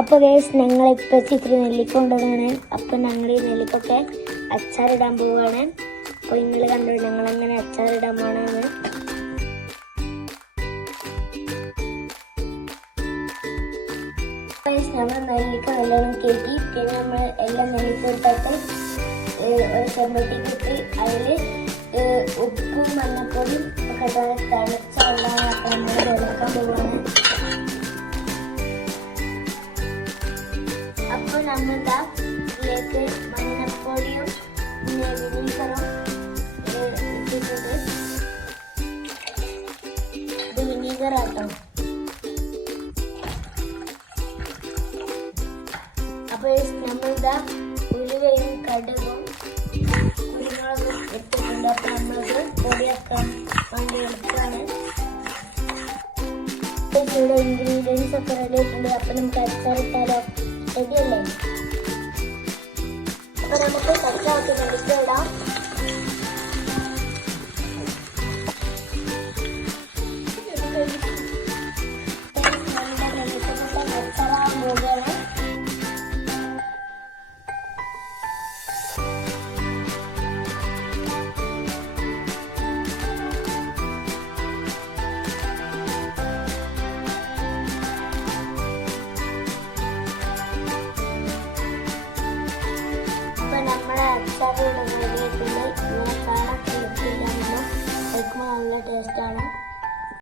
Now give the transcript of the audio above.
അപ്പോൾ ഗൈസ് ഞങ്ങളിപ്പോൾ ഇത്തിരി നെല്ലിക്ക കൊണ്ടുവന്നാണ്. അപ്പോൾ ഞങ്ങൾ ഈ നെല്ലിക്കൊക്കെ അച്ചാറിടാൻ പോവുകയാണ്. അപ്പോൾ നിങ്ങൾ കണ്ടു ഞങ്ങളങ്ങനെ അച്ചാറിടാൻ പോകണമെന്ന്. ഗൈസ് നമ്മൾ നെല്ലിക്ക നല്ലോണം കയറ്റി പിന്നെ നമ്മൾ എല്ലാം നെല്ലിക്ക ഇട്ടിട്ട് ഒരു ചെമ്പട്ടിക്കിട്ട് അതിൽ ഉപ്പും മഞ്ഞപ്പൊടിയും ഒക്കെ തിളച്ച വെള്ളമാണ്. അപ്പോൾ നമ്മൾ വെള്ളക്കാൻ പോവുകയാണ്. അപ്പോൾ നമ്മൾ ഇതിലേക്ക് മഞ്ഞപ്പൊടിയും വിനീഗറും ഇട്ടിട്ടുണ്ട്. ഇത് വിനീഗറാട്ടോ. അപ്പോൾ നമ്മളിതാ ഉലുവയും കടുകും കുരുമുളകും ഇട്ടിട്ടുണ്ട്. അപ്പോൾ നമ്മളത് പൊടിയാക്കാൻ വേണ്ടി എടുക്കുകയാണ്. ഇവിടെ ഇൻഗ്രീഡിയൻസ് ഒക്കെ റെഡി ആയിട്ടുണ്ട്. അപ്പോൾ നമുക്ക് അച്ചാറിട്ടാലോ? റെഡിയല്ലേ? അപ്പോൾ നമുക്ക് കച്ചാക്കി നെല്ലിക്ക ഇടാം. അച്ചാറാൻ പോവുകയാണ്. നമ്മുടെ അച്ചാറുകൾ റെഡിയായിട്ടുണ്ട്. ഇങ്ങനെ കാണാൻ കിട്ടില്ല, കഴിക്കുമ്പോൾ നല്ല ടേസ്റ്റാണ്.